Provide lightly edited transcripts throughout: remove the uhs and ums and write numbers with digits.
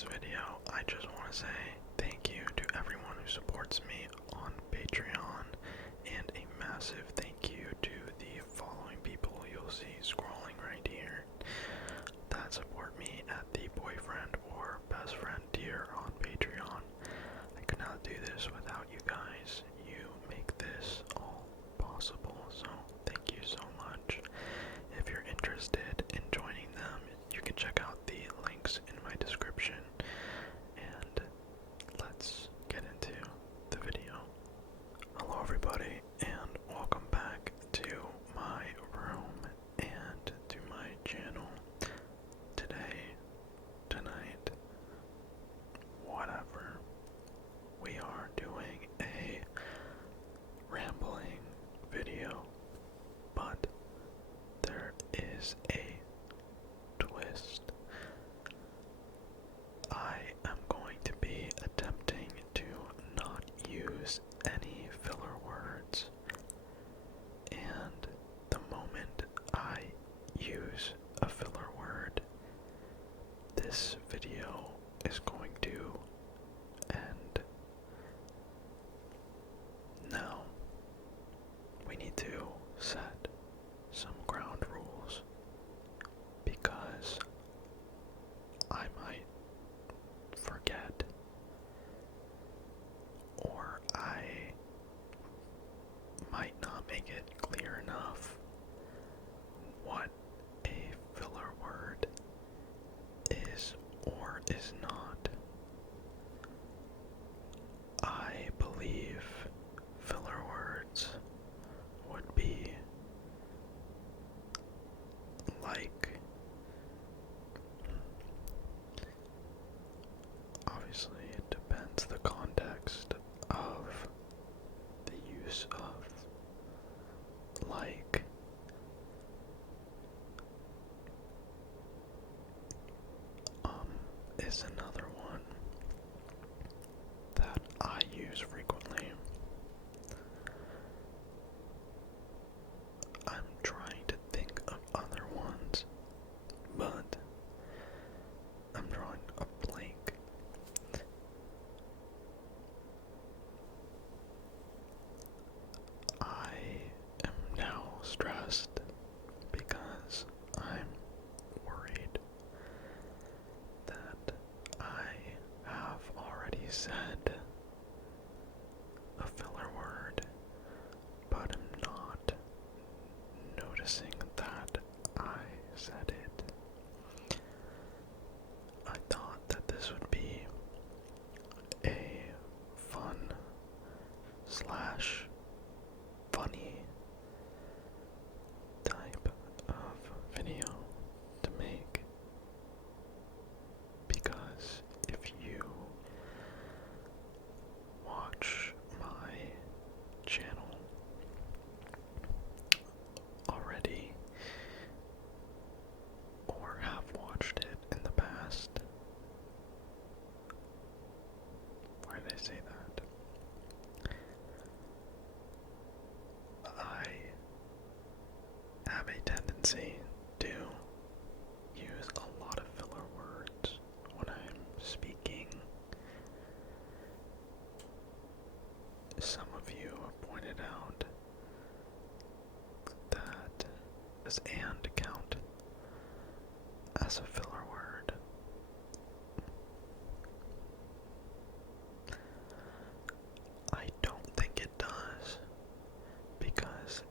this video, I just want to say thank you to everyone who supports me on Patreon, and a massive thank you to the following people you'll see scrolling right here that support me at the boyfriend or best friend tier on Patreon. I could not do this without you guys. You make this all possible, so thank you so much. If you're interested in joining them, you can check out the links in my description, and let's get into the video. Hello everybody, and welcome back to my room and to my channel. Today, tonight, whatever, we are doing a rambling video, but there is a twist. I am going to be attempting to not use any filler words, and the moment I use a filler word, this video is going to end. Now, we need to set some ground rules, because I might forget, or I might not make it clear enough what a filler word is or is not. I believe filler words would be like, obviously it depends the context of the use of, like, is another one that I use frequently. I'm trying to think of other ones, but I'm drawing a blank. I am now stressed because I'm worried that I have already said a filler word, but I'm not noticing that I said it. I thought that this would be a fun slash funny type of video to make, because if you watch my channel already, or have watched it in the past, why did I say that? I have a tendency to use a lot of filler words when I'm speaking. Some of you have pointed out that does "and" count as a filler word? I don't think it does, because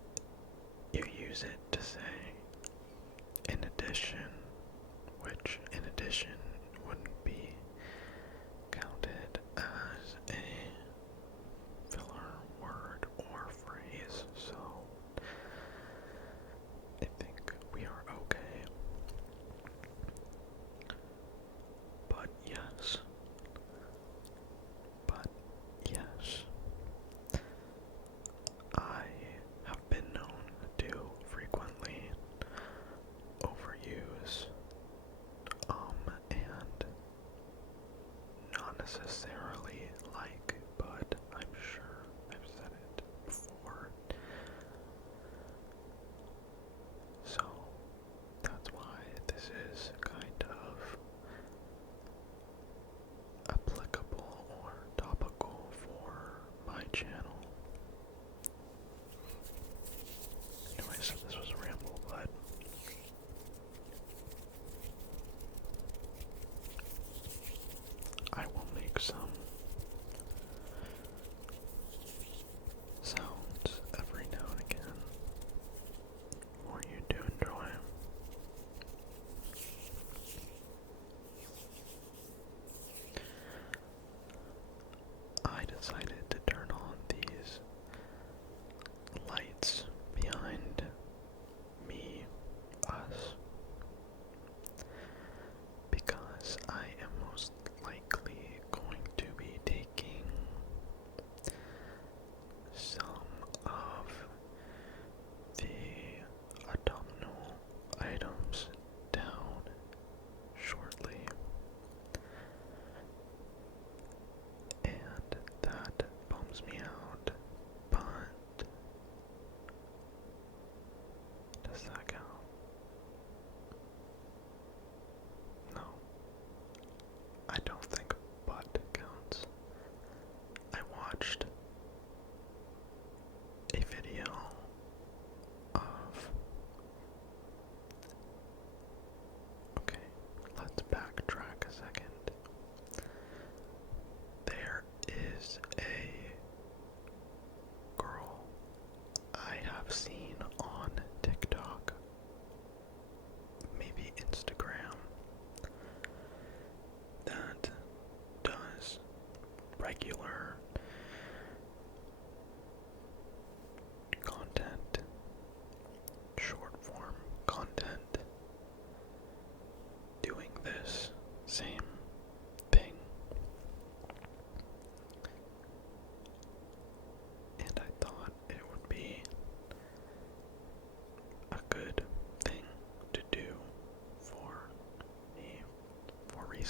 you use it to say "in addition," which in addition wouldn't be counted as a filler word or phrase, so I think we are okay. But yes, I have been known to frequently overuse and not necessarily like, but I'm sure I've said it before. So that's why this is kind of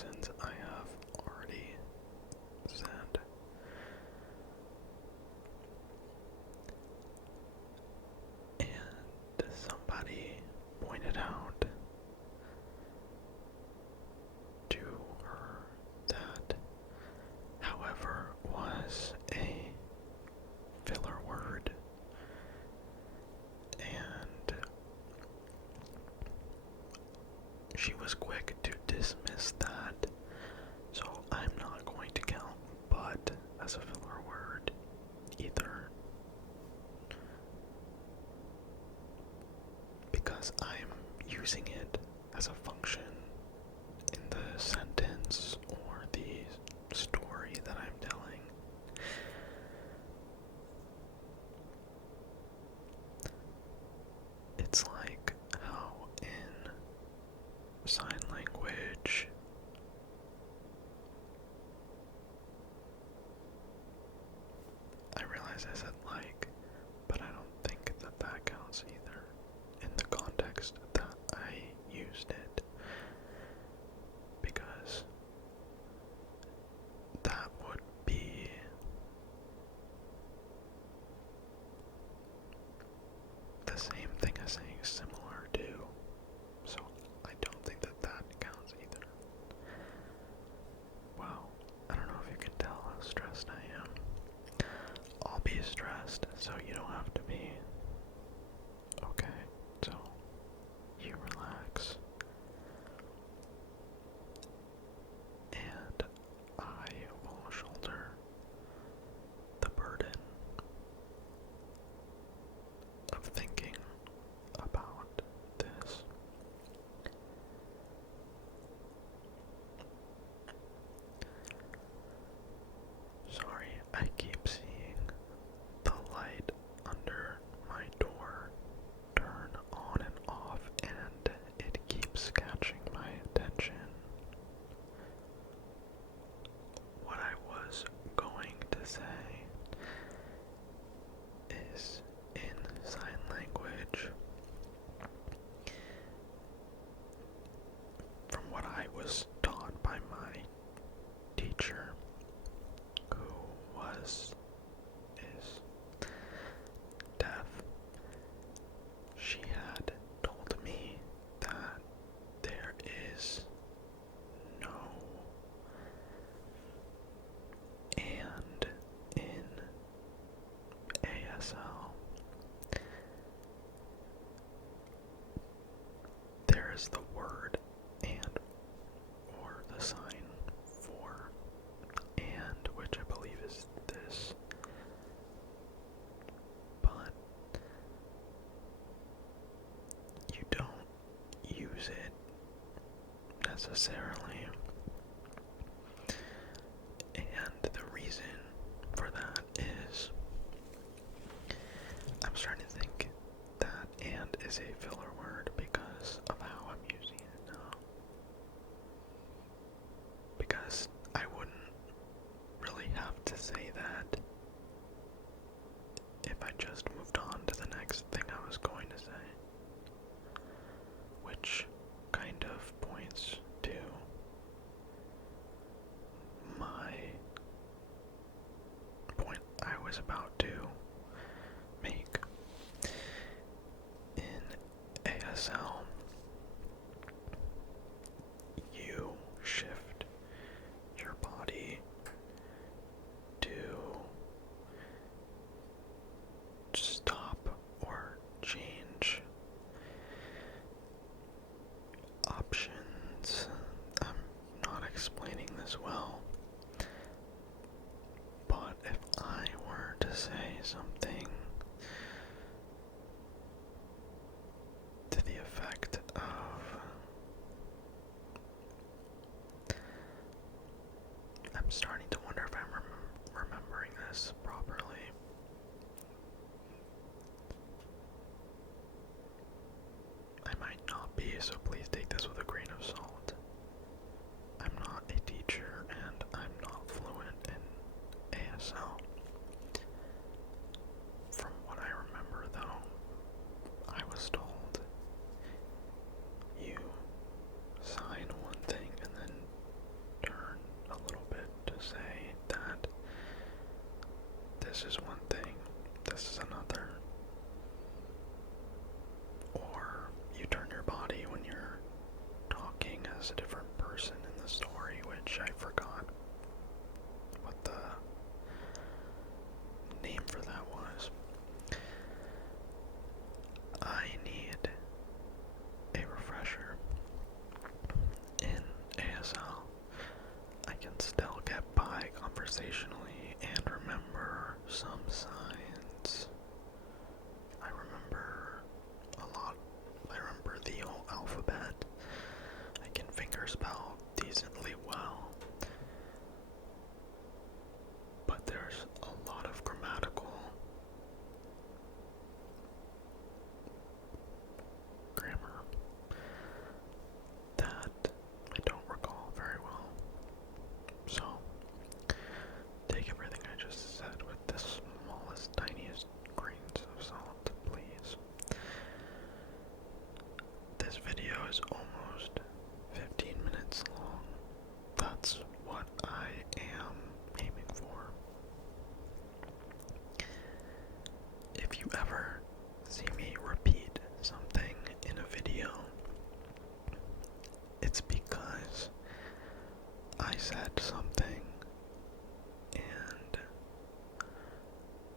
reasons I have already said. And somebody pointed out to her that, however, was a filler word, and she was quick to dismiss that, so I'm not going to count but as a filler word either, because I'm using it as a function in the sentence or the story that I'm telling. It's like how in sign language I realize I said like, but I don't think that that counts either in the context that I used it, because that would be the same thing as saying similar to, so I don't think that that counts either. Wow, I don't know if you can tell how stressed I am. I'll be stressed, so you don't have to be. Okay, so you relax, and I will shoulder the burden of thinking about this. Sorry, I keep seeing the light under my door turn on and off, and it keeps catching my attention. What I was going to say is, in sign language, from what I was taught by my teacher, who is deaf, she had told me that there is no and in ASL. There is the word and or the sign for and, which I believe is this, but you don't use it necessarily. And the reason for that is, I'm starting to think that and is a filler word because of how I'm using it now. Because I wouldn't really have to say that if I just moved on to the next thing I was going to say. Which kind of points to my point I was about to make. In ASL, you shift your body to stop or change options. I'm not explaining this well, but if I were to say as a different person in the story, which I forgot what the name for that was. I need a refresher. In ASL, I can still get by conversationally and remember some signs. I remember a lot. I remember the whole alphabet. I can fingerspell decently well. But there's a lot of grammatical grammar that I don't recall very well. So, take everything I just said with the smallest, tiniest grains of salt, please. This video is almost 15 minutes long. That's what I am aiming for. If you ever see me repeat something in a video, it's because I said something and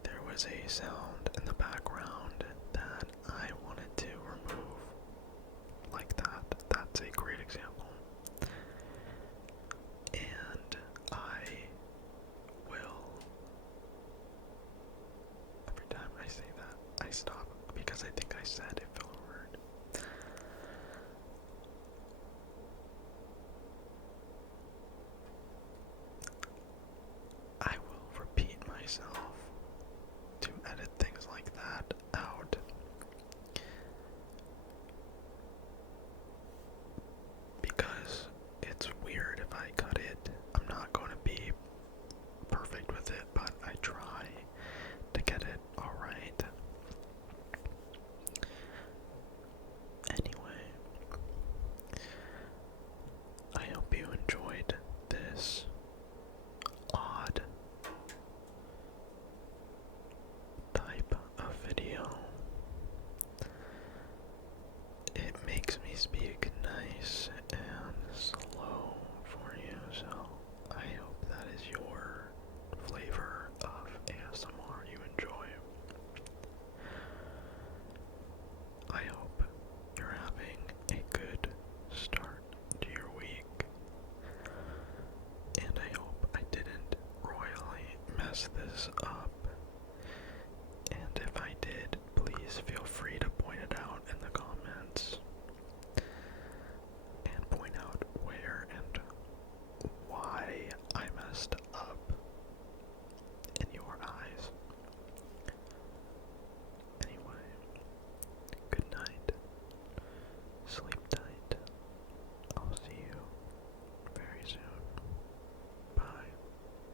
there was a sound in the background that I wanted to remove. Like that. That's a great example. And I will, every time I say that, I stop because I think I said a filler word. I will repeat myself to edit things like that out. Because it's weird if I cut it. I'm not going to be perfect with it, but I try to get it alright. Anyway, I hope you enjoyed this